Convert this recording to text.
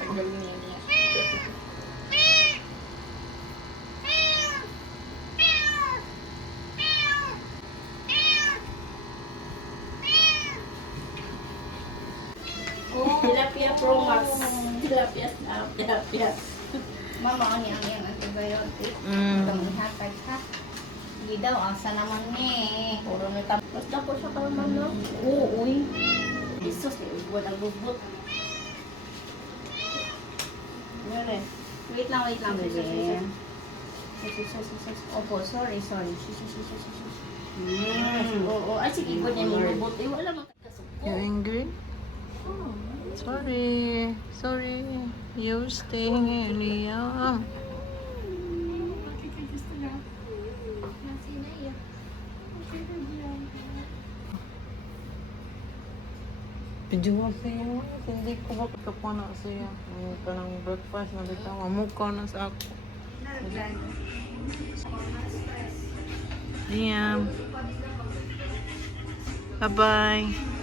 tagal niya. Tilapia Pro Max. Tilapia na. Tilapia. Mama, ang yang antibiotic. Mm. Itong ihatag ha. Hindi daw, asa naman ni. Puro na tapos. Basta po siya kalman, no? Oo, uy. Isos, ibubuan ang bubot. Ano rin? Wait lang, baby. Sus. Opo, sorry. Oo. Ay, sige, ibuan niya yung bubot. Eh, wala mang You angry? Sorry. You're staying in here. Video ko siya. Hindi ko ba kapana siya. Ang kanang breakfast na bitaw. Mamukha na sa ako. Ayan. Bye-bye.